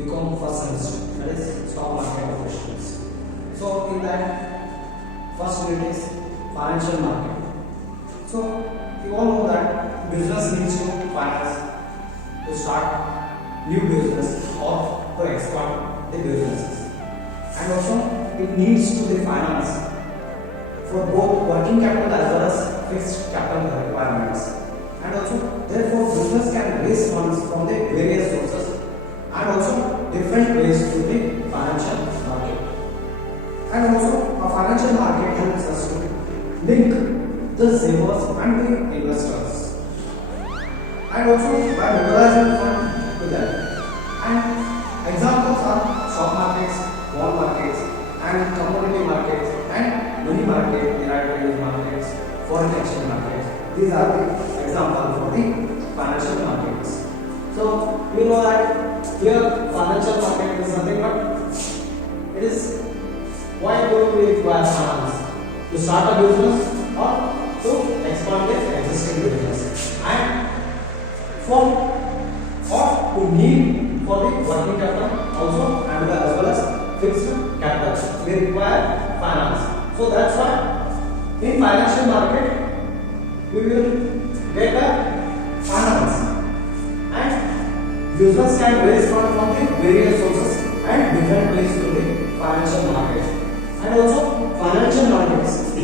BCom first semester, that is stock market operations. So in that first unit is financial market. So you all know that business needs to finance to start new business or to expand the businesses, and also it needs to be finance for both working capital as well as fixed capital requirements, and also therefore business can raise funds from the various sources and also different ways to the financial market. And also a financial market helps us to link the savers and the investors, and also by mobilizing funds to them. And examples are stock markets, bond markets, and commodity markets, and money market, derivatives markets, foreign exchange markets. These are the examples for the financial markets. So you know that here financial market is nothing but it is why do we require finance to start a business or to expand the existing business, and for or to need for the working capital also, and as well as fixed capital we require finance. So that's why in financial market we will get a finance, and business can raise funds from the various sources and different ways to the financial market. And also financial markets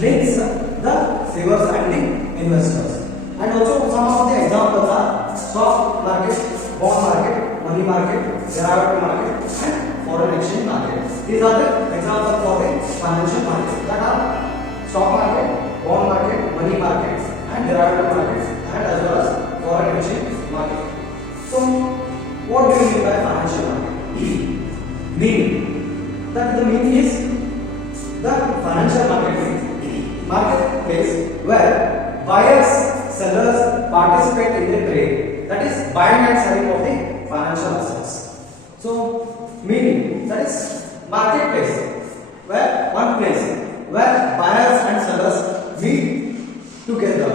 links the savers and the investors. And also some of the examples are stock market, bond market, money market, derivative market, and foreign exchange market. These are the examples for the financial market, that are stock market, bond market, money market, and derivative market, and as well as foreign exchange market. So what do you mean by financial market? Meaning that the meaning is the financial marketplace where buyers, sellers participate in the trade, that is buying and selling of the financial assets. So meaning that is marketplace where one place where buyers and sellers meet together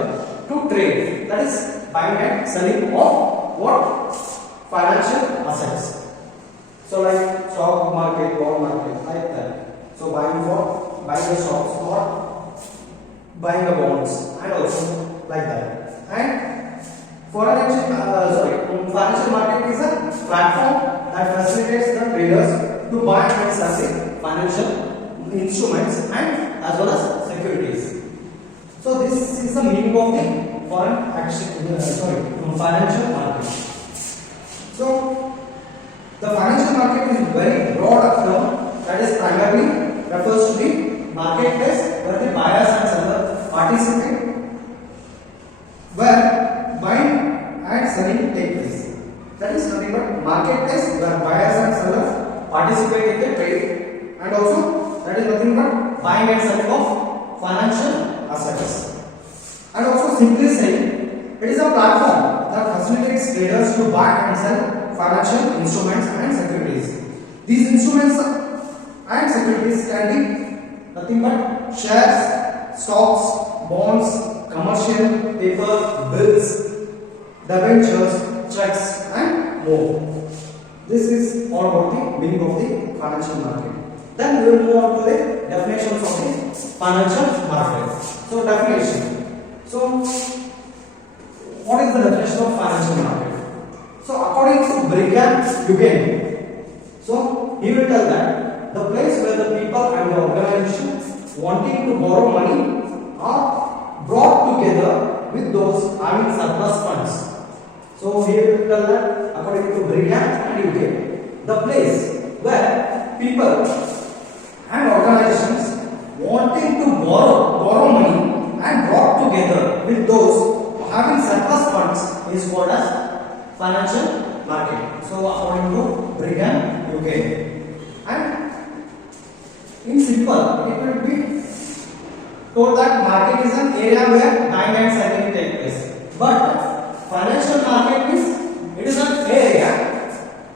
to trade, that is buying and selling of what? Financial assets. So like stock market, bond market, like that. So buying the stocks or buying the bonds, and also like that. And financial market is a platform that facilitates the traders to buy and sell the financial instruments and as well as securities. So this is the meaning of the financial market. So the financial market is very broad term that is primarily refers to the marketplace where the buyers and sellers participate, where buying and selling take place. That is nothing but marketplace where buyers and sellers participate in the trade, and also that is nothing but buying and selling of financial assets. And also simply saying, it is a platform that facilitates traders to buy and sell financial instruments and securities. These instruments and securities can be nothing but shares, stocks, bonds, commercial paper, bills, debentures, checks, and more. This is all about the meaning of the financial market. Then we will move on to the definitions of the financial market. So definition. So what is the definition of financial market? So according to Brigham Youngkin, so he will tell that the place where the people and the organization wanting to borrow money are brought together with those having surplus funds. So he will tell that according to Brigham and Youngkin, the place where people and organizations wanting to borrow money and brought together with those having surplus funds is called as financial market. So according to Brigham Youngkin, and in simple it will be told that market is an area where buying and selling take place. But financial market is an area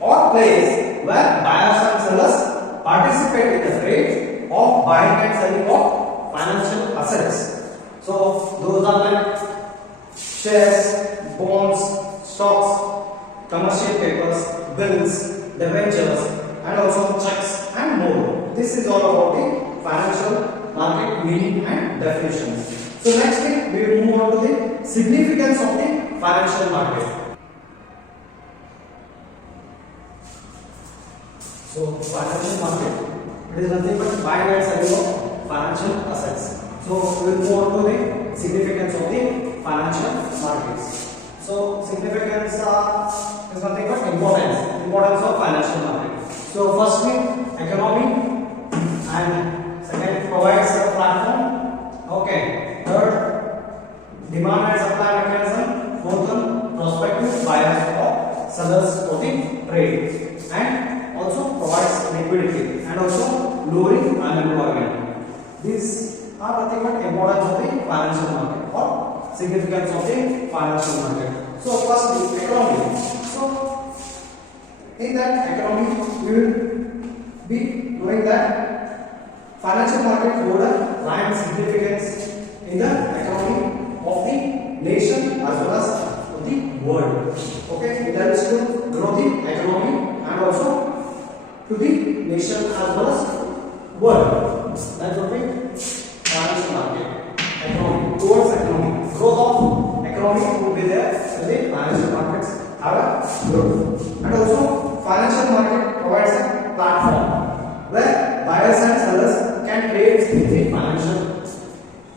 or place where buyers and sellers participate in the trade of buying and selling of financial assets. So those are like shares, bonds, stocks, commercial papers, bills, debentures, and also checks and more. This is all about the financial market meaning and definitions. So next week we will move on to the significance of the financial market. So financial market, it is nothing but buying and selling of financial assets. So we will move on to the significance of the financial markets. So significance is nothing but importance of financial market. So firstly, economy, and second, provides a platform. Okay. Third, demand and supply mechanism. Fourth one, prospective buyers or sellers for the trade, and also provides liquidity and also lowering unemployment. These are nothing but importance of the financial market or significance of the financial market. So first the economy. So in that economy we will be knowing that financial market hold a prime significance in the economy of the nation as well as of the world. Okay, it helps to grow the economy and also to the nation as well as world. That would be financial market. Economy, towards economy, growth of economy will be there. So the financial markets have a growth, and also financial market provides a platform where buyers and sellers can trade in the financial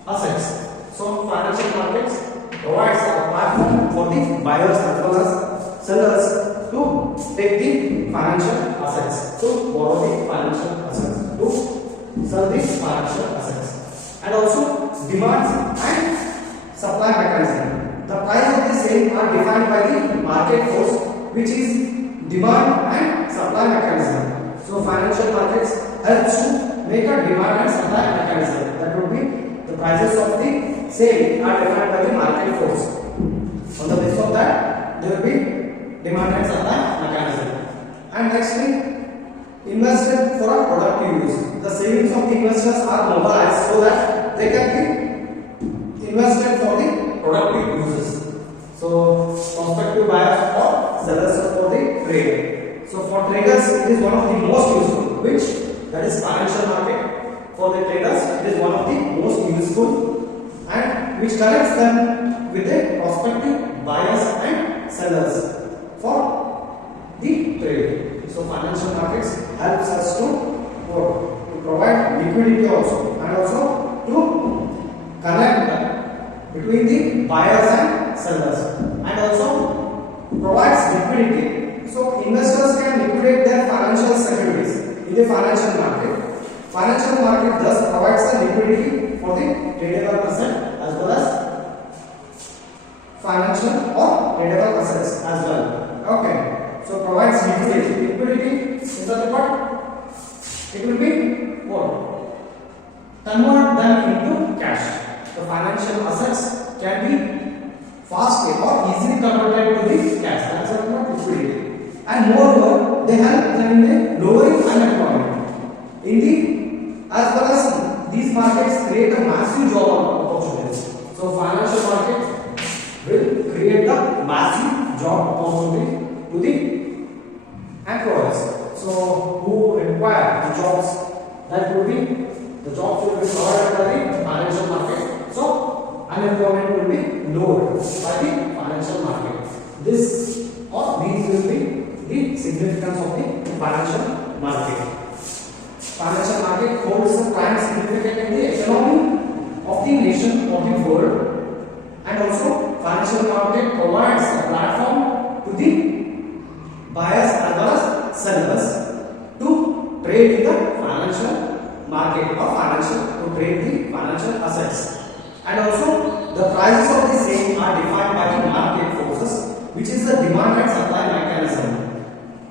assets. So financial markets provides a platform for the buyers as well as sellers to take the financial assets, to borrow the financial assets, to sell the financial assets, and also demands and supply mechanism. The price of the same are defined by the market force, which is demand and supply mechanism. So financial markets helps to make a demand and supply mechanism. That would be the prices of the same are defined by the market force. On the basis of that, there will be demand and supply mechanism. And nextly, invested for a productive use. The savings of the investors are mobilized so that they can be invested for the productive uses. So prospective buyers or sellers for the trade. So for traders, it is one of the most useful, which that is financial market. For the traders, it is one of the most useful, and which connects them with the prospective buyers and sellers for the trade. So financial markets helps us to provide liquidity also, and also to connect between the buyers and sellers, and also provides liquidity. So investors can liquidate their financial securities in the financial market. Financial market thus provides the liquidity for the tradable asset as well as financial or tradable assets as well. Okay, so provides liquidity. Liquidity is the what? It will be what? Convert them into cash. The financial assets can be fastly or easily converted to the cash. That's what liquidity. And moreover, they help them in the lowering unemployment. In the as well as these markets create a massive job opportunities. So financial market will create a massive job opportunity to the employers. So who require the jobs, that will be the jobs will be provided by the financial market. So unemployment will be lowered by the financial market. This or these will be the significance of the financial market. Financial market holds a prime significance in the economy of the nation or the world, and also financial market provides a platform to the buyers as well as sellers to trade in the financial market or to trade the financial assets, and also the prices of the same are defined by the market forces, which is the demand and supply mechanism.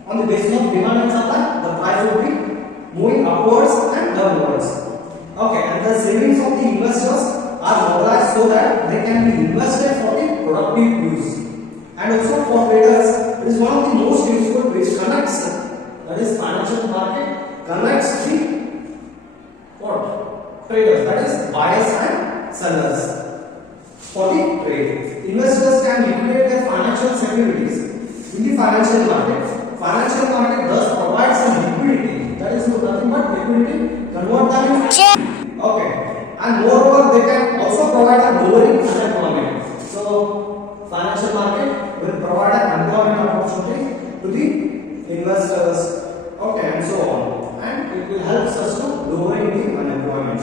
On the basis of demand and supply, the price will be moving upwards and downwards. Okay, and the savings of the investors are mobilized so that they can be invested for the productive use. And also for traders, it is one of the most useful, which connects, that is financial market connects the what? Traders, that is buyers and sellers for the trade. Investors can liquidate their financial securities in the financial market thus provides some liquidity. That is nothing but liquidity. Convert that in okay. And moreover, they can also provide a lowering unemployment. So, financial market will provide an employment opportunity to the investors. Okay, and so on. And it will help us to lowering the unemployment.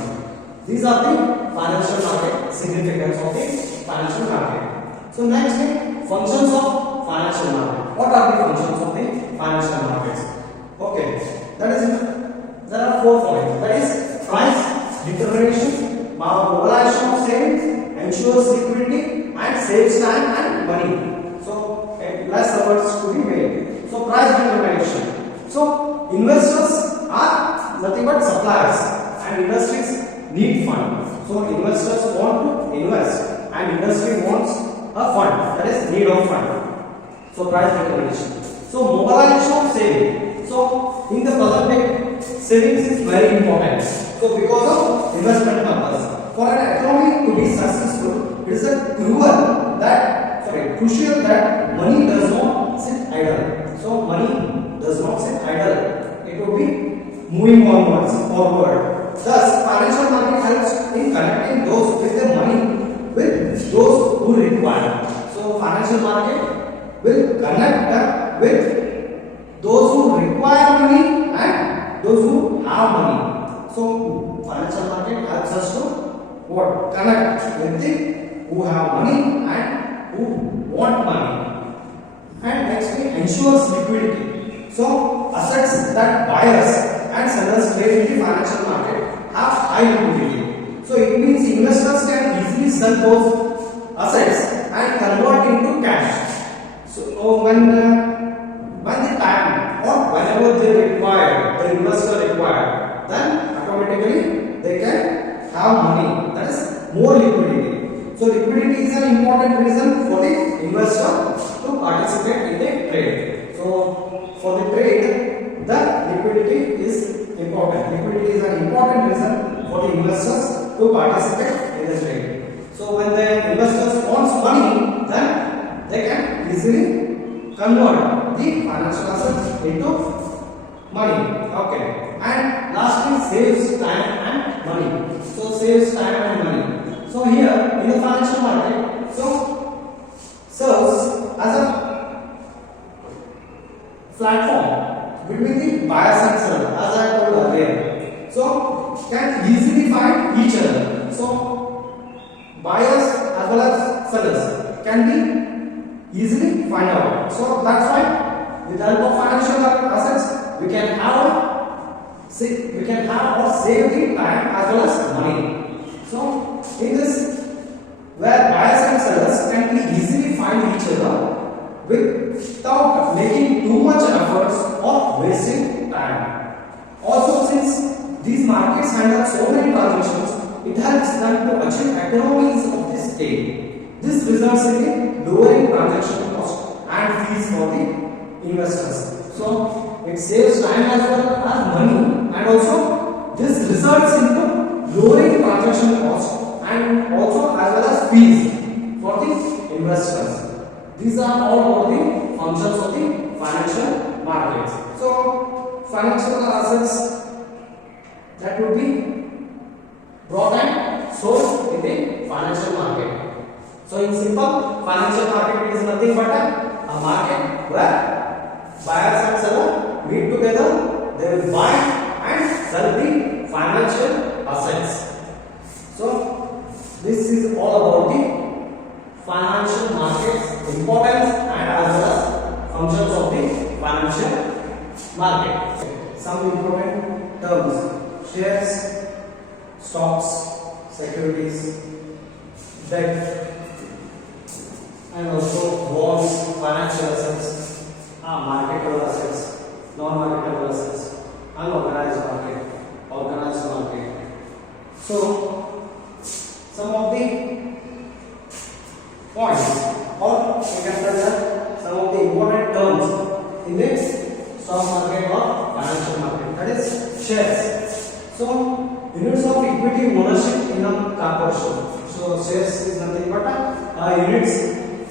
These are the financial market significance of the financial market. So next, functions of financial market. What are the functions of the financial markets? Okay, that is there are 4 points. That is price determination, mobilization of savings, ensures liquidity, and saves time and money. So less efforts to be made. So price determination. So investors are nothing but suppliers, and industries need fund. So investors want to invest, and industry wants a fund, that is need of fund. So price determination. So mobilization of saving. So in the present day, savings is very important. So because of investment purpose, for an economy to be successful, it is crucial that money does not sit idle. So money does not sit idle. It will be moving onwards, forward. Thus, financial market helps in connecting those with the money with those who require. So, financial market will connect with those who require money and those who have money. So, financial market helps us to what? Connect with the who have money and who want money. And next, it ensures liquidity. So, assets that buyers and sellers trade in the financial market have high liquidity. So it means investors can easily sell those assets and convert into cash. So when the time or whenever they require, the investor require, then automatically they can have money. That is more liquidity. So liquidity is an important reason for the investor to participate in the trade. So for the trade, the liquidity is important. Liquidity is an important reason for the investors to participate in the trade. So when the investors want money, then they can easily convert the financial assets into money. Okay. And lastly, saves time and money. So saves time and money. So here in the financial market, so serves as a platform between the buyers and sellers, as I told earlier. So can easily find each other. So buyers as well as sellers can be easily find out. So that's why with the help of financial assets we can have or save the time as well as money. So in this, where buyers and sellers can be easily find each other without making too much efforts or wasting time. Also, since these markets handle so many transactions, it helps them to achieve economies of the scale. This results in lowering transaction cost and fees for the investors. So it saves time as well as money, and also this results in lowering transaction cost and also as well as fees for the investors. These are all of the functions of the financial markets. So financial assets that would be brought and sold in the financial market. So in simple, financial market is nothing but a market where buyers and sellers meet together, they will buy and sell the financial assets. So this is all about the financial markets importance and as well as functions of the financial market. Some important terms: shares, stocks, securities, debt, and also bonds, financial assets, marketable assets, non-marketable assets, unorganized market, organized market. So some of the points, or we can consider some of the important terms in the stock market or financial market, that is shares. So units of equity ownership in a corporation. So shares is nothing but units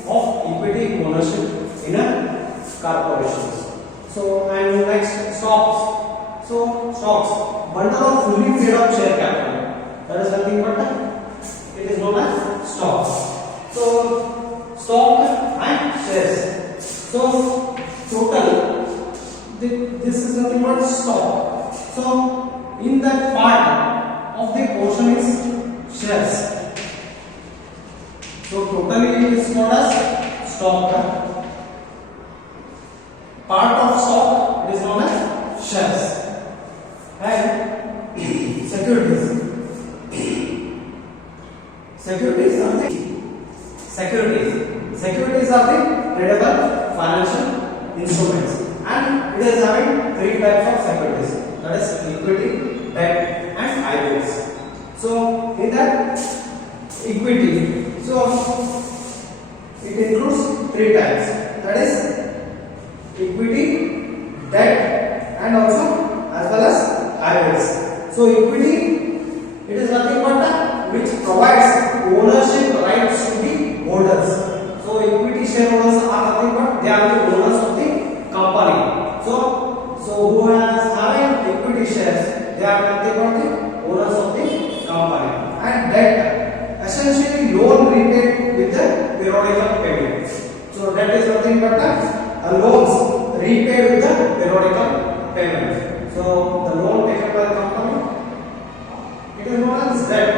of equity ownership in a corporations. So and next stocks. So stocks, bundle of fully paid up share capital. That is nothing but it is known as stocks. So stock and shares. So total this is nothing but stock. So in that part of the portion is shares. So totally it is called as stock. Part of stock it is known as shares. And securities. Securities are the tradable financial instruments, and it is having three types of securities, that is equity, debt, and hybrids. So in that equity, so it includes three types, that is equity, debt, and also as well as hybrids. So equity, it is nothing but which provides ownership rights to the holders. So equity shareholders are nothing but they are the owners of the company. So who has having equity shares, they are nothing but the owners of the company. And debt, essentially loan repaid with the periodical payments. So debt is nothing but loans repaid with the periodical payment. So the loan taken by the company, it is known as debt.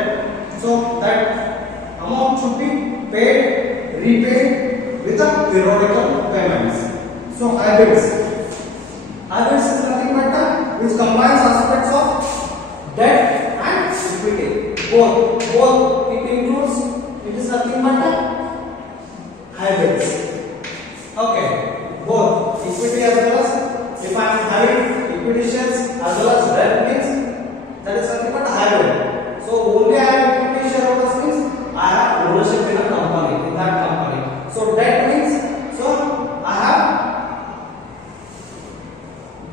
So that amount should be paid, repaid with the periodical payments. So hybrids is nothing but which combines aspects of debt and equity. Both it includes. It is nothing but hybrids. Okay, both equity as well as, if I am having equity shares as well as debt means that is nothing but hybrid. So only I have equity shareholders means I have ownership in a company, in that company. So debt means, so I have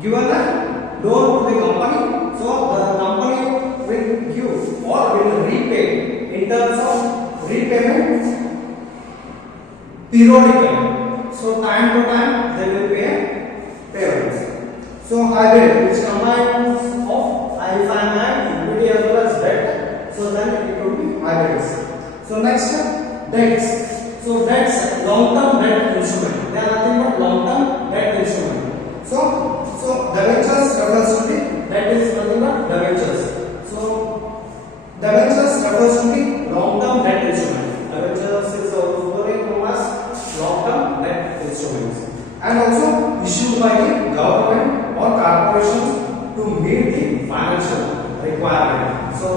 given a loan to the company, so the company will give or will repay in terms of repayment periodically. So time to time they will pay payments. So hybrid, which combines of if I have equity as well as debt, so then it will be hybrids. So next debts. So debts, long-term debt instrument. They are nothing but long-term debt instrument. So debentures refers to the debt is nothing but debentures. So debentures refers to the long-term debt instrument. Debentures is also known as long-term debt instruments, and also issued by the government or corporations to meet the financial requirement. So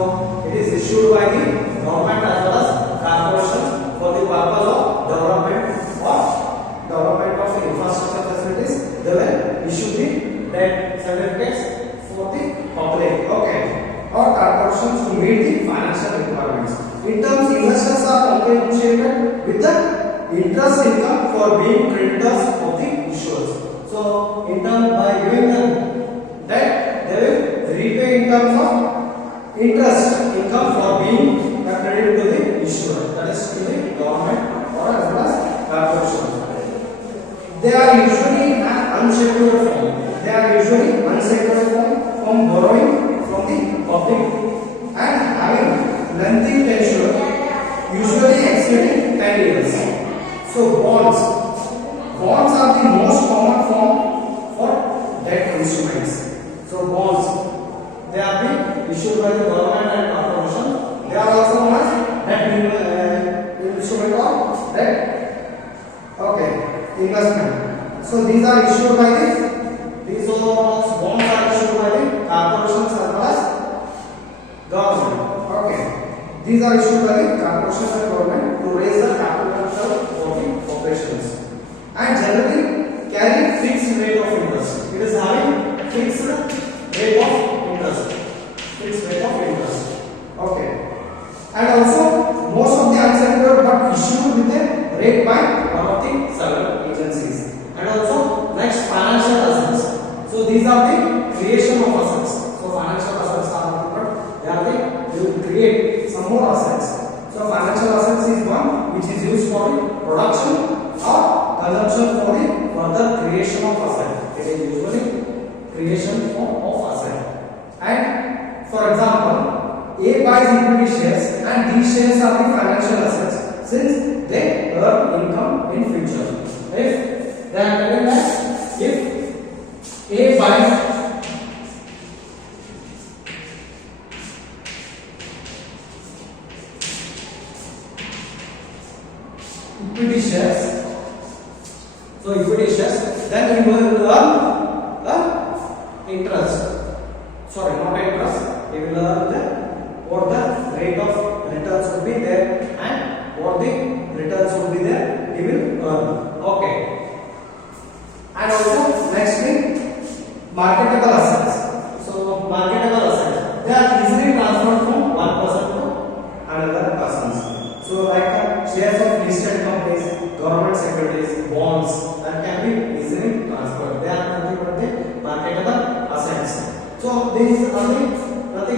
it is issued by the government as well as corporations for the purpose of development of infrastructure facilities. They will issue the debt certificates for the public, okay, or corporations to meet the financial requirements. In terms, investors are compensated with the interest income for being creditors of the issuers. So in terms, by giving them debt, they will repay in terms of interest income for being a credit to the issuer, that is to the government or as well as corporation. They are usually an unsecured form from borrowing from the public and having lengthy tenure, usually exceeding 10 years. So bonds are the most common form for debt instruments. So bonds, they are being issued by the government and corporation. They are also known as debt instrument or debt, okay, investment. So these are issued by these bonds are issued by the corporations as well as government. Okay, these are issued by the corporations and government to raise the capital for the operations, and generally carry fixed rate of interest. It is having fixed rate of interest. Okay, and also most of the unsecured but issued with a rate by one of the several agencies. And also next, financial assets. So these are the creation of assets. So financial assets are they are the you create some more assets. So financial assets is one which is used for the production or consumption for the for the creation of asset. It is usually creation of asset. And for example, A buys equity shares and these shares are the financial assets since they earn income in future. If they are telling that if A buys equity shares, so equity shares, then he will earn the interest. Sorry, not interest. He will earn the what the rate of returns would be there and what the returns would be there. He will earn. Okay. And also next thing, marketable assets. So marketable assets, they are easily transferred from one person to another person. So like shares of listed companies, government securities, bonds that can be easily transferred. They are nothing but the marketable assets. So this is nothing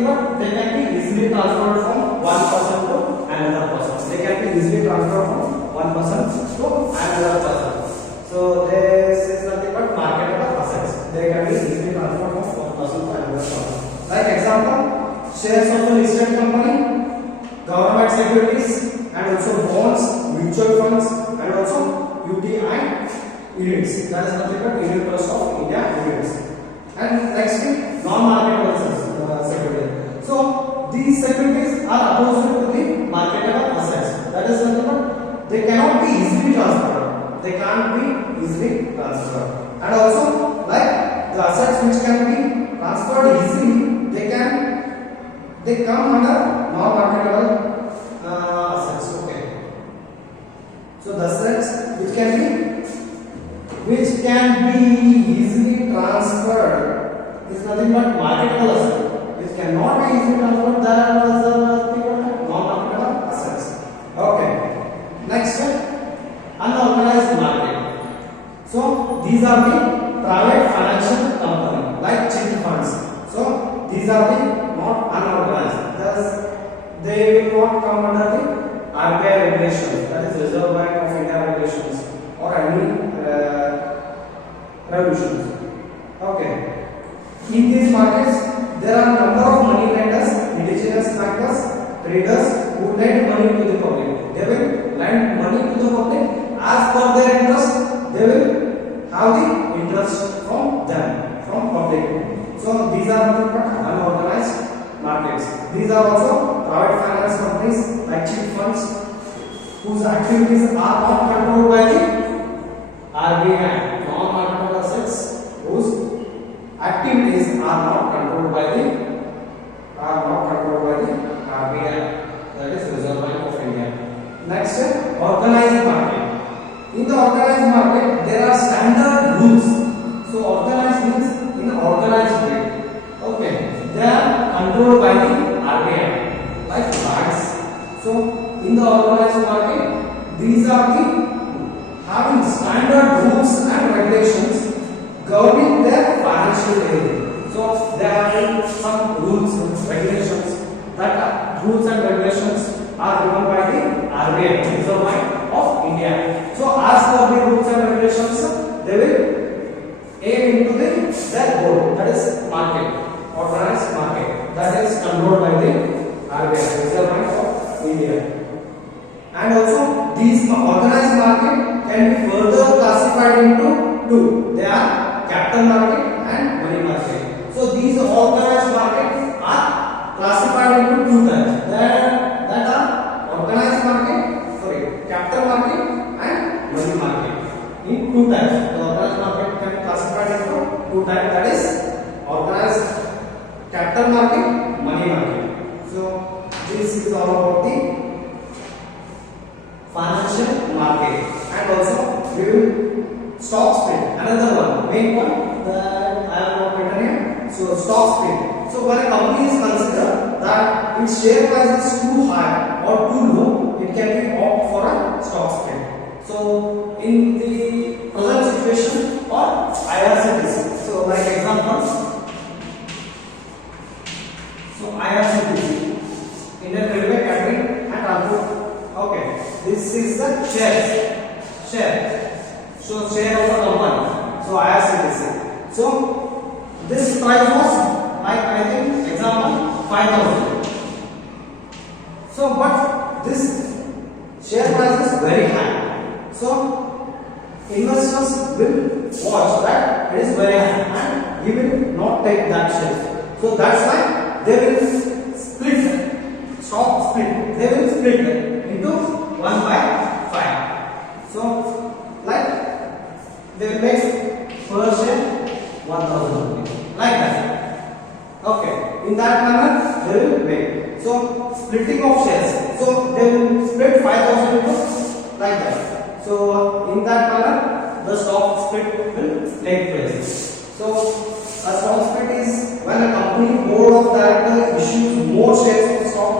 but they can be easily transferred from one person to another person. They can be easily transferred from one person to another person. So this is nothing but marketable assets. They can be easily transferred from one person to another person. Like example, shares of a listed company, government securities, and also bonds, mutual funds, and also UTI units. That is nothing but Union Trust of India units. And next thing, non-marketable securities. So these securities are opposite to the marketable assets. That is nothing but they cannot be easily transferred. They can't be easily transferred. And also like the assets which can be transferred easily, they come under non-marketable assets. Okay. So the assets which can be easily transferred is nothing but marketable assets. Which cannot be easily transferred, that is nothing but non-marketable assets. Okay. Next step, unorganized market. So these are the private financial company like chit funds. So these are the not unorganized. Thus they will not come under the RBI regulations, that is Reserve Bank of India regulations, or any regulations. Okay. In these markets, there are number of money lenders, indigenous bankers, traders who lend money to the public. They will lend money to the public as per their interest. They will have the interest from them, from public. So these are nothing but unorganized markets. These are also private finance companies like chit funds whose activities are not controlled by the RBI. Non-marketable assets whose activities are not controlled by the RBI, that is Reserve Bank of India. Next, organized market. In the organized market, there are standard rules. So organized means in an organized way. Okay, they are controlled by the RBI, like banks. So in the organized market, these are the having standard rules and regulations governing their financial area. So there are some rules and regulations. That rules and regulations are given by the RBI, Reserve Bank of India. So as per the rules and regulations, they will aim into their goal, that is market, organized market, that is controlled by the RBI, Reserve Bank of India. And also these organized market can be further classified into two. They are capital market and money market. So these organized markets are classified into two types. That are organized market, capital market and money market. In two types. The organized market can be classified into two types. That is organized capital market, money market. So this is all about the financial market. And also we will stock split. Another one, main one that I have not written here. So stock split. So when a company is considered that its share price is too high or too low, it can be opt for a stock split. So in the present situation or IRCTC. So like examples. So IRCTC, Indian Railway Catering and Transport. Okay, this is the share. So share of the company. shares. So this price was like, I think, example 5,000. So but this share price is very high. So investors will watch that it is very high and he will not take that share. So that's why they will split, stock split. They will split it into 1/5. So like they will make per share 1,000 rupees, like that. Okay, in that manner they will make. So splitting of shares. So they will split 5,000 into like that. So in that manner the stock split will take place. So a stock split is when a company board of directors issues more shares of stock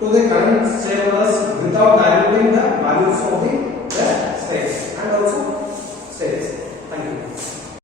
to the current shareholders without diluting the values of the